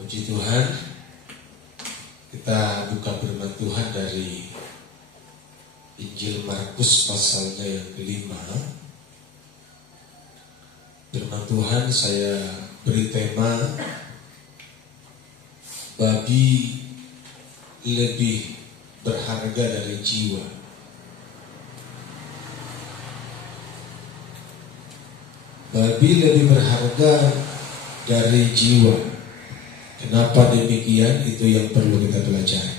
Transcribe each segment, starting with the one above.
Puji Tuhan, kita buka firman Tuhan dari Injil Markus pasalnya yang kelima. Firman Tuhan saya beri tema babi lebih berharga dari jiwa. Babi lebih berharga dari jiwa. Kenapa demikian? Itu yang perlu kita pelajari.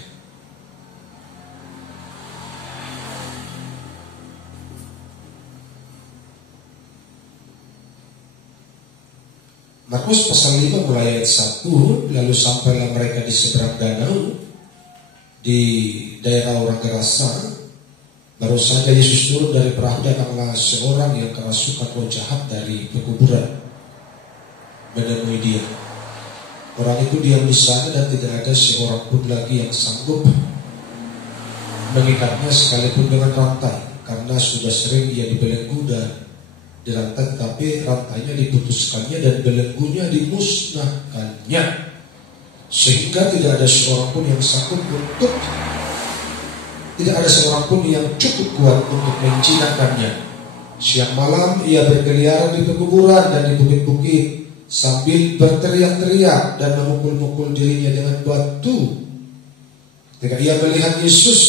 Markus pasal 5 mulai ayat 1, lalu sampailah mereka di seberang danau di daerah orang Gerasa. Baru saja Yesus turun dari perahu, datanglah seorang yang kerasukan roh jahat dari pekuburan menemui dia. Orang itu diam di sana dan tidak ada seorang pun lagi yang sanggup mengikatnya sekalipun dengan rantai, karena sudah sering ia dibelenggu dan dirantai, tetapi rantainya diputuskannya dan belenggunya dimusnahkannya, sehingga tidak ada seorang pun yang sanggup untuk tidak ada seorang pun yang cukup kuat untuk menjinakkannya. Siang malam ia berkeliaran di pekuburan dan di bukit-bukit sambil berteriak-teriak dan memukul-mukul dirinya dengan batu. Ketika ia melihat Yesus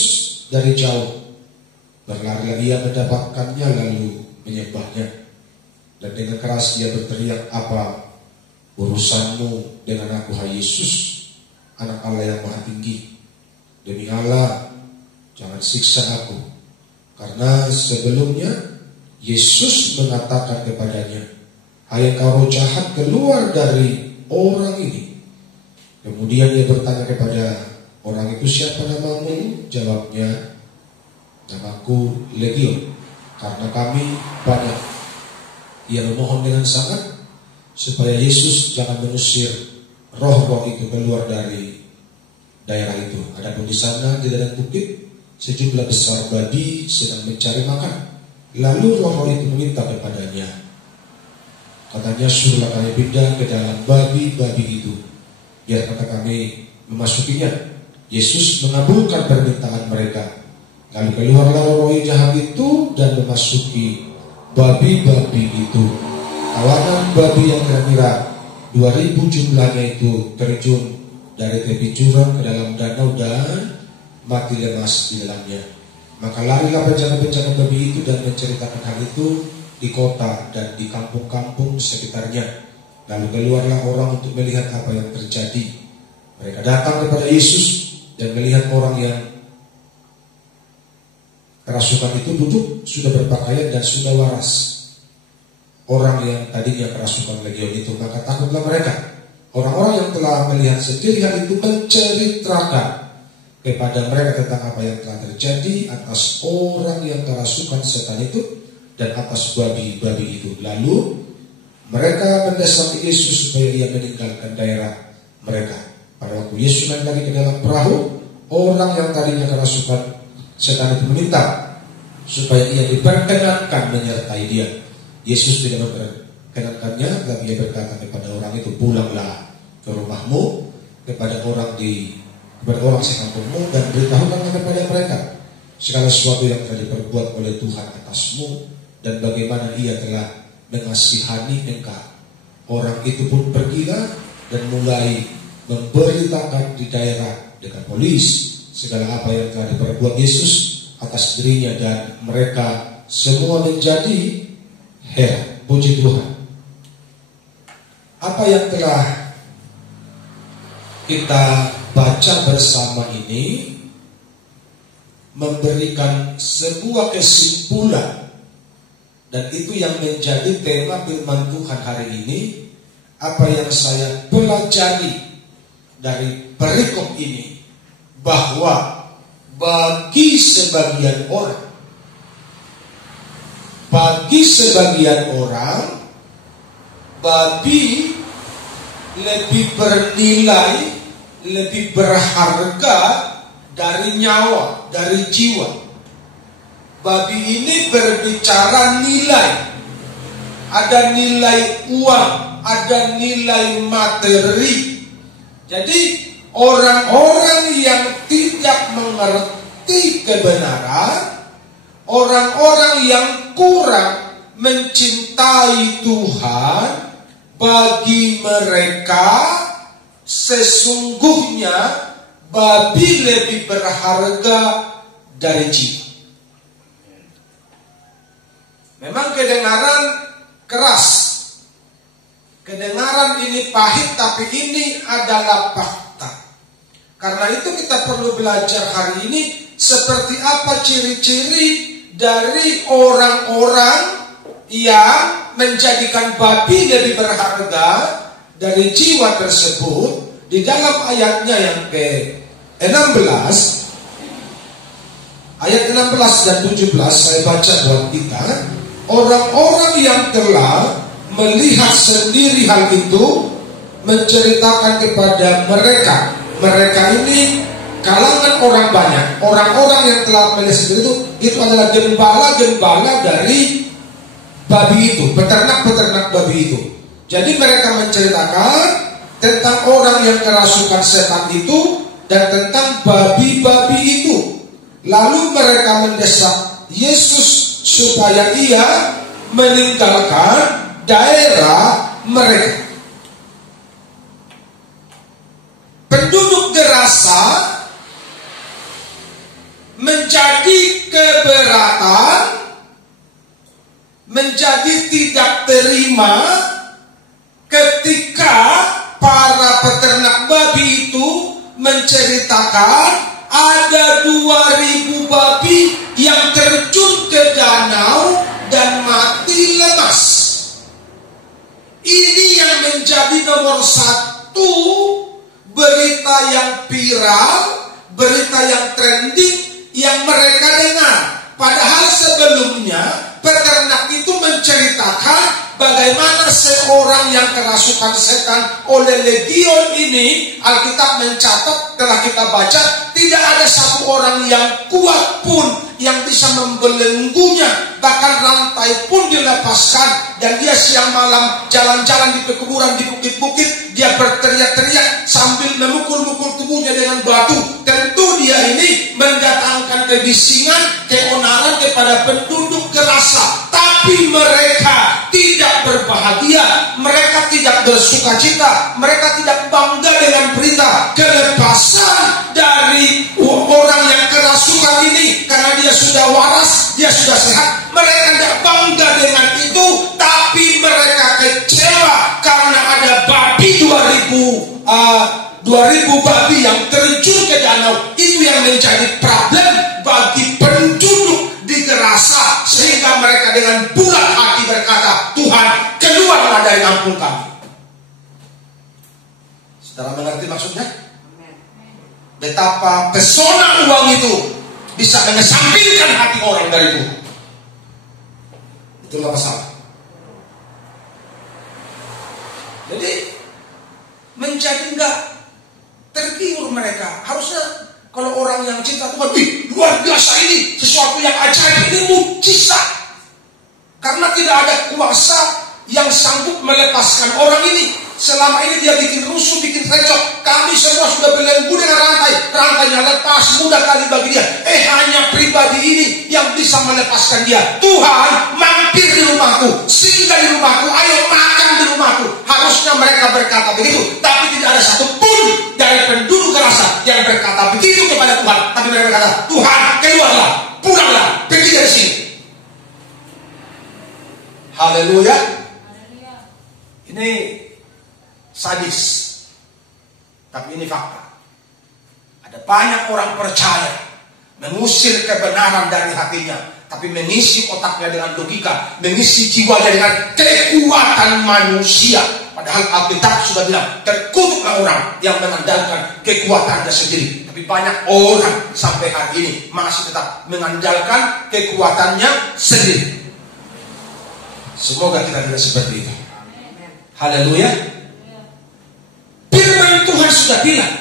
dari jauh, berlarilah ia mendapatkannya lalu menyembahnya. Dan dengan keras ia berteriak, "Apa urusanmu dengan aku, hai Yesus, Anak Allah yang Maha Tinggi? Demi Allah, jangan siksa aku." Karena sebelumnya Yesus mengatakan kepadanya, "Hai engkau roh jahat, keluar dari orang ini." Kemudian ia bertanya kepada orang itu, "Siapa namamu?" Jawabnya, "Namaku Legion, karena kami banyak." Ia memohon dengan sangat supaya Yesus jangan mengusir roh-roh itu keluar dari daerah itu. Adapun di sana di dalam bukit sejumlah besar babi sedang mencari makan. Lalu roh-roh itu meminta kepadanya, katanya, "Suruhlah kami pindah ke dalam babi-babi itu, biar kata kami memasukinya." Yesus mengabulkan permintaan mereka. Lalu keluarlah roh jahat itu dan memasuki babi-babi itu. Kawanan babi yang kira-kira 2000 jumlahnya itu terjun dari tepi jurang ke dalam danau dan mati lemas di dalamnya. Maka larilah penjaga-penjaga babi itu dan menceritakan hal itu di kota dan di kampung-kampung sekitarnya. Lalu keluarlah orang untuk melihat apa yang terjadi. Mereka datang kepada Yesus dan melihat orang yang kerasukan itu duduk, sudah berpakaian dan sudah waras. Orang yang tadinya kerasukan legion itu, maka takutlah mereka. Orang-orang yang telah melihat sendiri hal itu menceritakan kepada mereka tentang apa yang telah terjadi atas orang yang kerasukan setan itu dan atas babi-babi itu. Lalu mereka mendesak Yesus supaya ia meninggalkan daerah mereka. Pada waktu Yesus naik lagi ke dalam perahu, orang yang tadinya kerasukan setan itu meminta supaya ia diperkenankan menyertai dia. Yesus tidak memperkenankannya, tapi ia berkata kepada orang itu, "Pulanglah ke rumahmu, kepada orang sekampungmu, dan beritahukan kepada mereka segala sesuatu yang telah diperbuat oleh Tuhan atasmu dan bagaimana ia telah mengasihani engkau." Orang itu pun pergilah dan mulai memberitakan di daerah Dekapolis segala apa yang telah diperbuat Yesus atas dirinya, dan mereka semua menjadi heran. Puji Tuhan. Apa yang telah kita baca bersama ini memberikan sebuah kesimpulan, dan itu yang menjadi tema firman Tuhan hari ini. Apa yang saya pelajari dari perikop ini, bahwa bagi sebagian orang babi lebih bernilai, lebih berharga dari nyawa, dari jiwa. Babi ini berbicara nilai. Ada nilai uang, ada nilai materi. Jadi orang-orang yang tidak mengerti kebenaran, orang-orang yang kurang mencintai Tuhan, bagi mereka sesungguhnya babi lebih berharga dari jiwa. Memang kedengaran keras, kedengaran ini pahit, tapi ini adalah fakta. Karena itu kita perlu belajar hari ini seperti apa ciri-ciri dari orang-orang yang menjadikan babi lebih berharga dari jiwa tersebut. Di dalam ayatnya yang ke-16, ayat 16 dan 17 saya baca buat kita. Orang-orang yang telah melihat sendiri hal itu menceritakan kepada mereka. Mereka ini kalangan orang banyak. Orang-orang yang telah melihat sendiri itu adalah gembala-gembala dari babi itu, peternak-peternak babi itu. Jadi mereka menceritakan tentang orang yang kerasukan setan itu dan tentang babi-babi itu. Lalu mereka mendesak Yesus supaya ia meninggalkan daerah mereka. Penduduk Gerasa menjadi keberatan, menjadi tidak terima ketika para peternak babi itu menceritakan ada 2.000 babi yang terjun ke danau dan mati lemas. Ini yang menjadi nomor 1 berita yang viral, berita yang trending yang mereka dengar. Padahal sebelumnya peternak itu menceritakan bagaimana seorang yang kerasukan setan oleh legion ini. Alkitab mencatat, telah kita baca, tidak ada satu orang yang kuat pun yang bisa membelenggunya. Bahkan rantai pun dilepaskan dan dia siang malam jalan-jalan di pekuburan, di bukit-bukit. Dia berteriak-teriak sambil memukul-mukul tubuhnya dengan batu. Tentu dia ini mendatangkan kebisingan, keonaran kepada penduduk Gerasa. Tapi mereka tidak berbahagia, mereka tidak bersuka cita, mereka tidak bangga dengan berita kelepasan dari orang yang kerasukan ini. Karena dia sudah waras, dia sudah sehat. Mereka tidak bangga dengan itu, tapi mereka kecewa karena ada babi 2.000 babi yang terjun ke danau. Itu yang menjadi problem bagi penduduk di Gerasa, sehingga mereka dengan bulat hati berkata, Tuhan, keluarlah dari kampung kami. Saudara mengerti maksudnya? Betapa pesona uang itu bisa mengesampingkan hati orang dari Tuhan. Itulah masalah. Jadi menjadi enggak tergiur mereka. Harusnya kalau orang yang cinta Tuhan, luar biasa ini, sesuatu yang ajaib, ini mukjizat. Karena tidak ada kuasa yang sanggup melepaskan orang ini. Selama ini dia bikin rusuh, bikin recok. Kami semua sudah belenggu dengan rantai. Rantainya lepas, mudah kali bagi dia. Hanya pribadi ini yang bisa melepaskan dia. Tuhan, mampir di rumahku, singgah di rumahku, ayo makan di rumahku. Harusnya mereka berkata begitu. Tapi tidak ada satupun dari penduduk Gerasa yang berkata begitu kepada Tuhan. Tapi mereka berkata, Tuhan, keluarlah, pulanglah, pergi dari sini. Haleluya. Ini sadis, tapi ini fakta. Ada banyak orang percaya mengusir kebenaran dari hatinya, tapi mengisi otaknya dengan logika, mengisi jiwanya dengan kekuatan manusia. Padahal Alkitab sudah bilang, terkutuklah orang yang mengandalkan kekuatannya sendiri. Tapi banyak orang sampai hari ini masih tetap mengandalkan kekuatannya sendiri. Semoga kita tidak seperti itu. Haleluya. Firman Tuhan sudah bilang,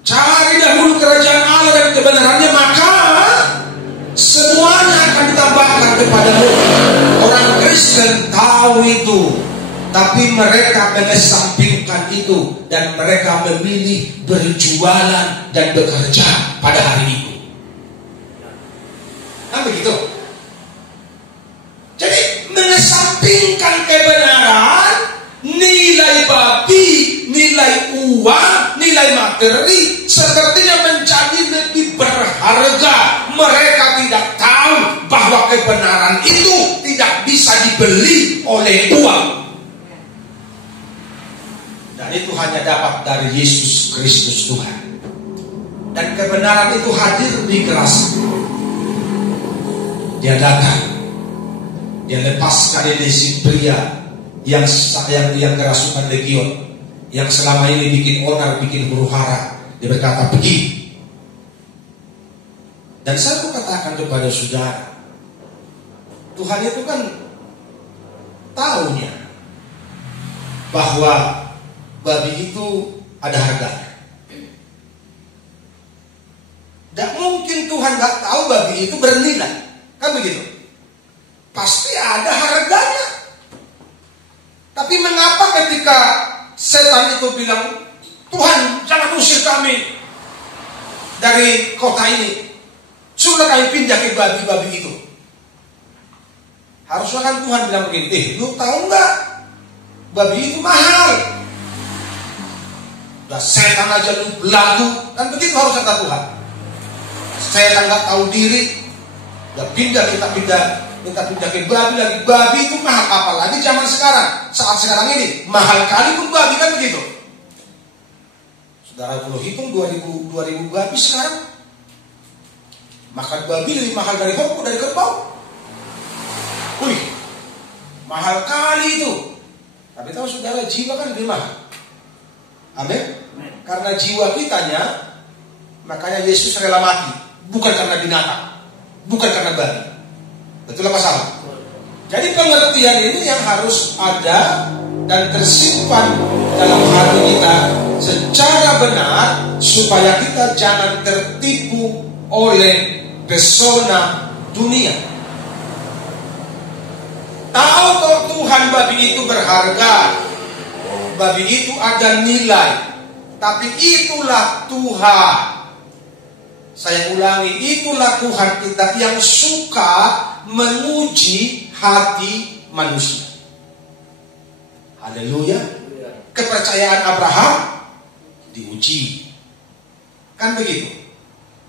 cari dahulu kerajaan Allah dan kebenarannya, maka semuanya akan ditambahkan kepadamu. Orang Kristen tahu itu, tapi mereka mengesampingkan mengesampingkan itu dan mereka memilih berjualan dan bekerja pada hari itu. Kan begitu? Jadi mengesampingkan kebenaran, nilai babi, nilai uang, nilai materi sepertinya menjadi lebih berharga. Mereka tidak tahu bahwa kebenaran itu tidak bisa dibeli oleh uang. Dan itu hanya dapat dari Yesus Kristus Tuhan. Dan kebenaran itu hadir di Gerasa. Dia datang. Dia lepaskan ini si pria yang kerasukan legion, yang selama ini bikin onar, bikin huru hara. Dia berkata, pergi. Dan saya mau katakan kepada saudara, Tuhan itu kan tahunya bahwa babi itu ada harganya. Tidak mungkin Tuhan gak tahu babi itu bernilai. Kan begitu? Pasti ada harganya. Tapi mengapa ketika setan itu bilang, Tuhan jangan usir kami dari kota ini, suruh kami pindah ke babi-babi itu. Harusnya kan Tuhan bilang begini, lu tahu nggak, babi itu mahal. Udah setan aja lu belagu, kan begitu harus kata Tuhan. Setan nggak tahu diri, udah kita pindah ke babi lagi. Babi itu mahal, apalagi zaman sekarang, saat sekarang ini mahal kali pun babi, kan begitu. Saudara kalau hitung 2000 babi sekarang, makan babi lebih mahal dari hongko, dari kerbau. Wih, mahal kali itu. Tapi tahu saudara, jiwa kan lebih mahal. Amin. Karena jiwa kitanya, makanya Yesus rela mati. Bukan karena binatang, bukan karena babi. Betul apa salah? Jadi pengertian ini yang harus ada dan tersimpan dalam hati kita secara benar, supaya kita jangan tertipu oleh pesona dunia. Tahu kok Tuhan babi itu berharga, babi itu ada nilai. Tapi itulah Tuhan. Saya ulangi, itulah Tuhan kita yang suka menguji hati manusia. Haleluya. Kepercayaan Abraham diuji. Kan begitu.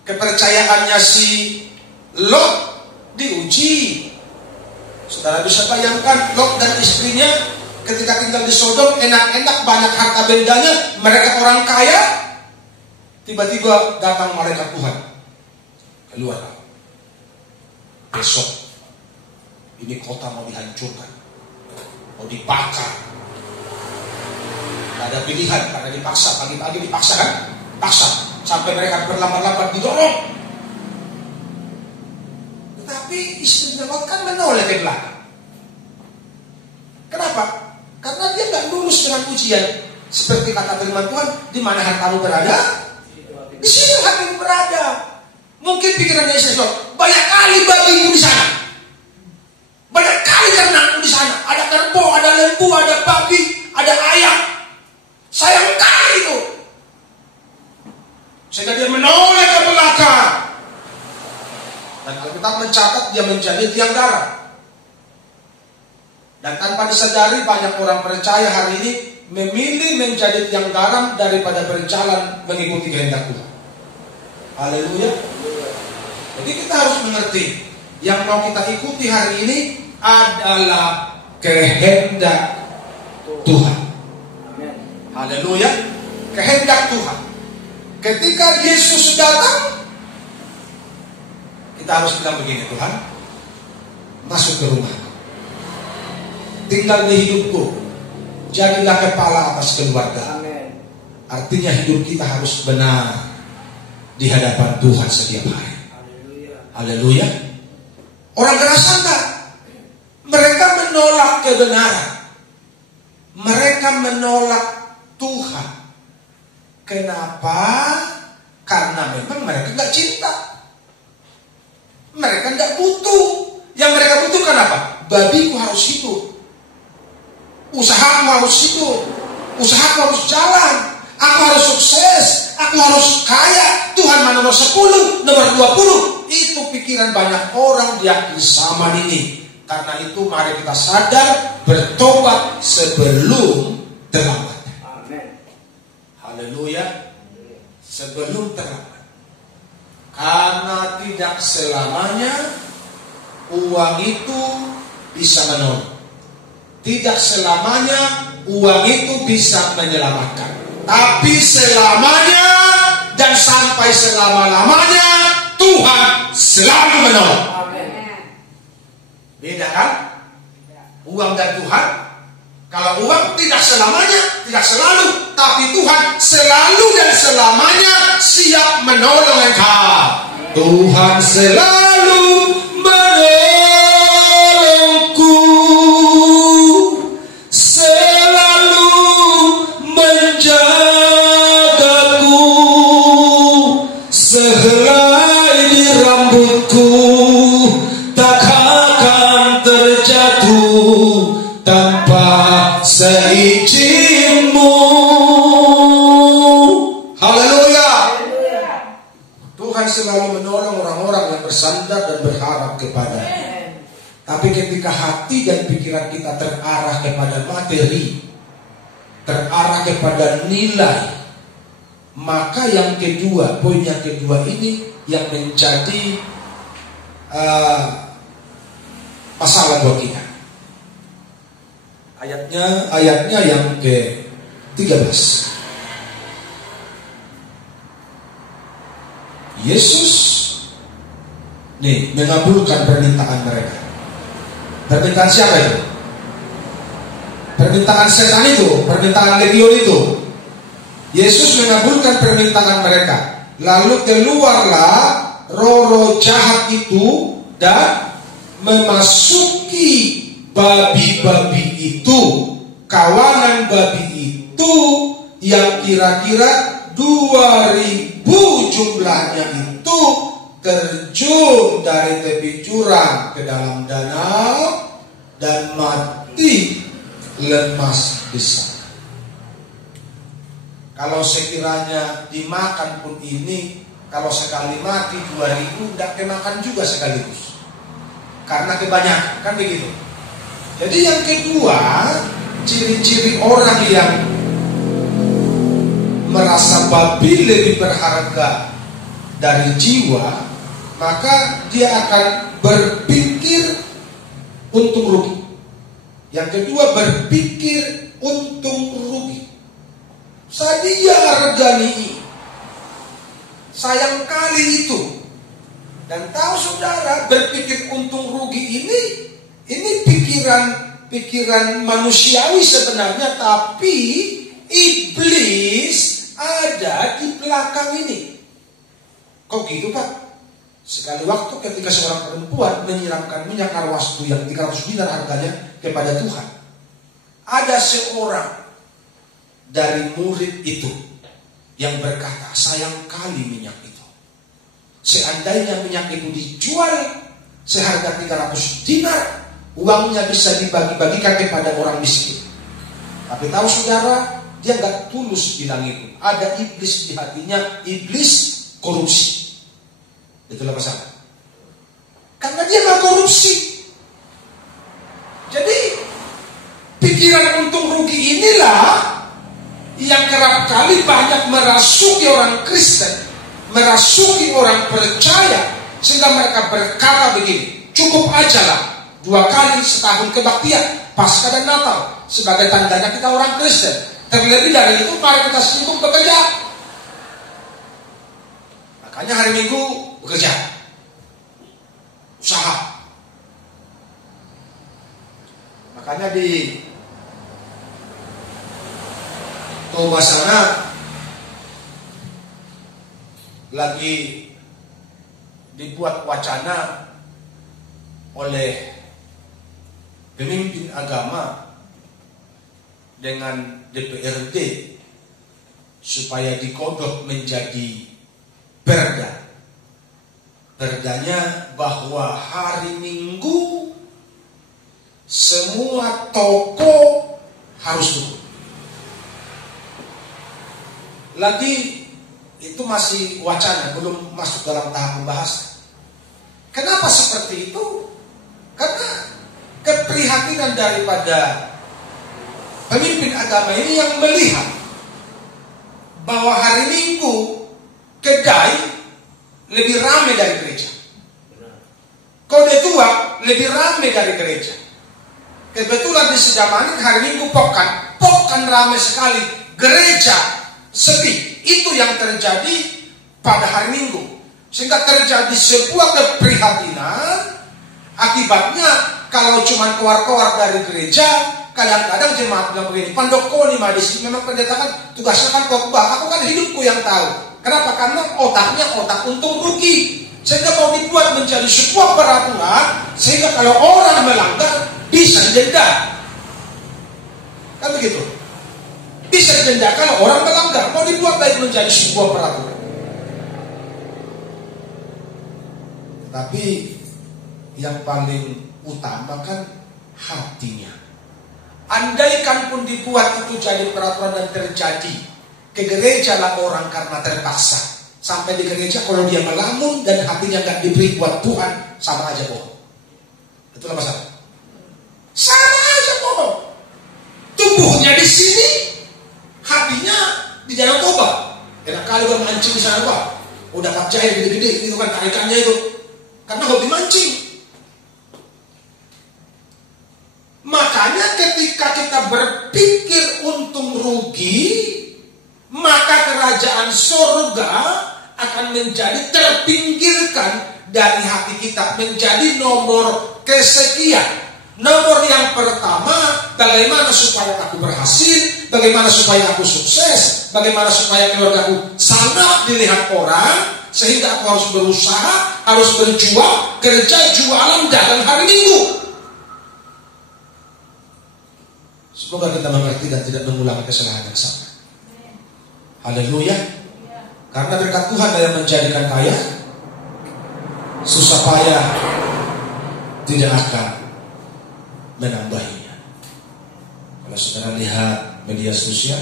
Kepercayaannya si Lot diuji. Saudara bisa bayangkan Lot dan istrinya ketika tinggal di Sodom, enak-enak, banyak harta bendanya, mereka orang kaya. Tiba-tiba datang malaikat Tuhan, keluar. Besok ini kota mau dihancurkan, mau dibakar. Gak ada pilihan karena dipaksa, pagi-pagi dipaksa kan? Paksa sampai mereka berlambat-lambat didorong. Tetapi istrinya Lot kan menoleh ke belakang. Kenapa? Karena dia nggak lulus dengan ujian. Seperti kata firman Tuhan, di mana hartamu berada, di sini hatimu berada. Mungkin pikirannya sesuatu, banyak kali babimu di sana, banyak kali ternakmu di sana. Ada kerbau, ada lembu, ada babi, ada ayam. Sayang kali itu. Sehingga dia menoleh ke belakang. Dan Alkitab mencatat dia menjadi tiang darah. Dan tanpa disadari banyak orang percaya hari ini memilih menjadi tiang garam daripada berjalan mengikuti kehendak Tuhan. Haleluya. Jadi kita harus mengerti, yang mau kita ikuti hari ini adalah kehendak Tuhan. Haleluya. Kehendak Tuhan. Ketika Yesus datang, kita harus bilang begini, Tuhan, masuk ke rumahku, tinggal di hidupku, jadilah kepala atas keluarga. Amen. Artinya hidup kita harus benar di hadapan Tuhan setiap hari. Haleluya. Orang Gerasa enggak. Mereka menolak kebenaran. Mereka menolak Tuhan. Kenapa? Karena memang mereka enggak cinta. Mereka enggak butuh. Yang mereka butuhkan apa? Babiku harus hidup, usahamu harus hidup, usahaku harus jalan, aku harus sukses, aku harus kaya, Tuhan mah nomor 10, nomor 20. Itu pikiran banyak orang di akhir zaman ini. Karena itu mari kita sadar, bertobat sebelum terlambat. Amin. Haleluya. Sebelum terlambat. Karena tidak selamanya uang itu bisa menolong. Tidak selamanya uang itu bisa menyelamatkan. Tapi selamanya dan sampai selama-lamanya Tuhan selalu menolong. Amin. Beda kan? Uang dan Tuhan. Kalau uang tidak selamanya, tidak selalu. Tapi Tuhan selalu dan selamanya siap menolong engkau. Tuhan selalu menolongku, selalu menjagaku, sehelai di rambutku tak akan terjatuh tanpa seizinmu. Haleluya. Tuhan selalu menolong orang-orang yang bersandar dan berharap kepada. Tapi ketika hati dan pikiran kita terarah kepada materi, terarah kepada nilai, maka yang kedua, poin yang kedua ini yang menjadi masalah buat kita. Ayatnya yang ke-13. Yesus nih mengabulkan permintaan mereka. Permintaan siapa itu? Permintaan setan itu, permintaan legion itu. Yesus mengabulkan permintaan mereka. Lalu keluarlah roh-roh jahat itu dan memasuki babi-babi itu. Kawanan babi itu yang kira-kira 2000 jumlahnya itu terjun dari tepi jurang ke dalam danau dan mati lemas di sana. Kalau sekiranya dimakan pun ini, kalau sekali mati 2000 tidak kemakan juga sekaligus. Karena kebanyakan, kan begitu. Jadi yang kedua, ciri-ciri orang yang merasa babi lebih berharga dari jiwa, maka dia akan berpikir untung rugi. Yang kedua, berpikir untung rugi. Sadia hargani, sayang kali itu. Dan tahu saudara, berpikir untung rugi ini pikiran manusiawi sebenarnya, tapi iblis ada di belakang ini. Kok gitu Pak? Sekali waktu ketika seorang perempuan menyiramkan minyak arwastu yang 300 dinar harganya kepada Tuhan, ada seorang dari murid itu yang berkata, sayang kali minyak itu. Seandainya minyak itu dijual seharga 300 dinar, uangnya bisa dibagi-bagikan kepada orang miskin. Tapi tahu saudara, dia nggak tulus bilang itu. Ada iblis di hatinya, iblis korupsi. Itulah masalah. Karena dia nggak korupsi. Jadi pikiran untung rugi inilah yang kerap kali banyak merasuki orang Kristen, merasuki orang percaya, sehingga mereka berkata begini, cukup aja lah 2 kali setahun kebaktian, Paskah dan Natal, sebagai tandanya kita orang Kristen. Terlebih dari itu, mari kita sibuk bekerja. Makanya hari Minggu bekerja, usaha. Makanya di Toba sana lagi dibuat wacana oleh pemimpin agama dengan DPRD supaya dikodok menjadi perda. Perdanya bahwa hari Minggu semua toko harus tutup. lagi itu masih wacana, belum masuk dalam tahap pembahasan. Kenapa seperti itu? Karena keprihatinan daripada pemimpin agama ini yang melihat bahwa hari Minggu kedai lebih ramai dari gereja, kode tua lebih ramai dari gereja. Kebetulan di Sedamanik hari Minggu pokan ramai sekali, gereja sepi. Itu yang terjadi pada hari Minggu, sehingga terjadi sebuah keprihatinan. Akibatnya kalau cuma keluar dari gereja, kadang-kadang jemaat bilang begini, Pandoko nih Madis, memang pendeta kan tugasnya kan khotbah, aku kan hidupku yang tahu. Kenapa? Karena otaknya otak untung rugi, sehingga mau dibuat menjadi sebuah peraturan, sehingga kalau orang melanggar bisa didenda. Kan begitu? Bisa didenda kalau orang melanggar, mau dibuat baik menjadi sebuah peraturan. Tapi yang paling utama kan hatinya. Andaikan pun dibuat itu jadi peraturan dan terjadi, ke gereja lah orang karena terpaksa. Sampai di gereja kalau dia melamun dan hatinya gak diberi buat Tuhan, sama aja bohong. Itulah masalah. Sama aja bohong. Tubuhnya di sini, hatinya di Danau Toba. Enak kali gua mancing di sana gua. Udah dapat jahe gede-gede, itu kan tarikannya itu. Karena hobi mancing. Makanya ketika kita berpikir untung rugi, maka kerajaan surga akan menjadi terpinggirkan dari hati kita, menjadi nomor kesekian. Nomor yang pertama, bagaimana supaya aku berhasil, bagaimana supaya aku sukses, bagaimana supaya keluargaku sangat dilihat orang, sehingga aku harus berusaha, harus berjuang, kerja, jualan, dalam hari Minggu. Semoga kita mengerti dan tidak mengulangi kesalahan yang sama. Haleluya. Karena berkat Tuhan yang menjadikan kaya, susah payah tidak akan menambahinya. Kalau saudara lihat media sosial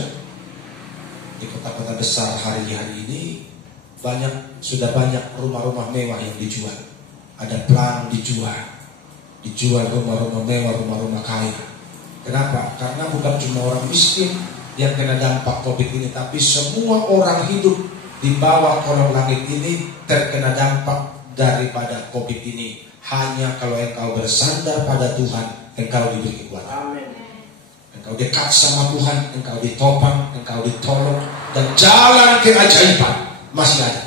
di kota-kota besar hari ini, sudah banyak rumah-rumah mewah yang dijual. Ada pelang dijual rumah-rumah mewah, rumah-rumah kaya. Kenapa? Karena bukan cuma orang miskin yang kena dampak COVID ini, tapi semua orang hidup di bawah kolong langit ini terkena dampak daripada COVID ini. Hanya kalau engkau bersandar pada Tuhan, engkau diberi kekuatan. Engkau dekat sama Tuhan, engkau ditopang, engkau ditolong, dan jalan keajaiban masih ada.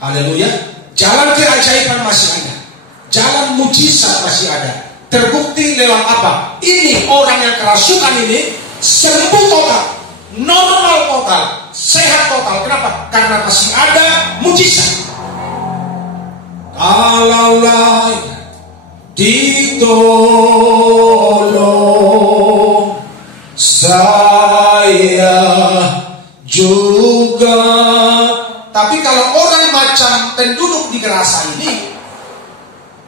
Haleluya. Jalan keajaiban masih ada. Jalan mujizat masih ada. Terbukti lewat apa? Ini orang yang kerasukan ini sembuh total, normal total, sehat total. Kenapa? Karena masih ada mujizat. Kalaulah ditolong saya juga. Tapi kalau orang macam penduduk di Gerasa ini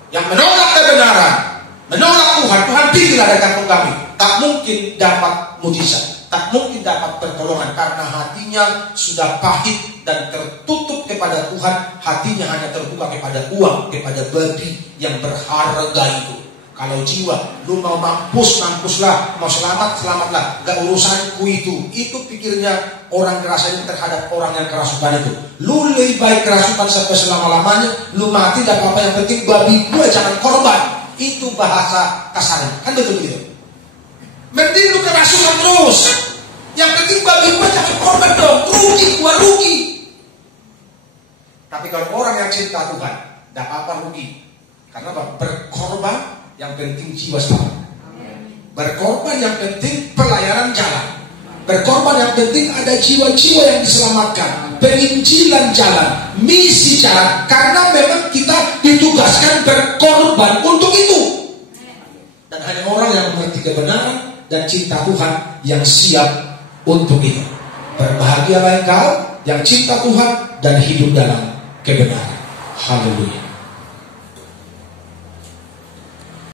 yang menolak kebenaran, menolak Tuhan, Tuhan pilihlah dari kampung kami, tak mungkin dapat mujizat, tak mungkin dapat pertolongan, karena hatinya sudah pahit dan tertutup kepada Tuhan. Hatinya hanya terbuka kepada uang, kepada babi yang berharga itu. Kalau jiwa, lu mau mampuslah, mau selamatlah, gak urusanku itu. Itu pikirnya orang kerasukan terhadap orang yang kerasukan itu. Lu lebih baik kerasukan sampai selama-lamanya, lu mati gak apa-apa, yang penting babi gue jangan korban. Itu bahasa kasarnya, kan betul begitu. Mending lu kerasukan terus, yang penting babi gue jangan korban dong, rugi. Tapi kalau orang yang cinta Tuhan, gak apa-apa rugi. Karena apa? Berkorban, yang penting jiwa selamat. Berkorban, yang penting pelayanan jalan. Berkorban, yang penting ada jiwa-jiwa yang diselamatkan. Penginjilan jalan, misi jalan. Karena memang kita ditugaskan berkorban untuk itu. Dan hanya orang yang mengerti kebenaran dan cinta Tuhan yang siap untuk itu. Berbahagialah engkau yang cinta Tuhan dan hidup dalam kebenaran. Haleluya.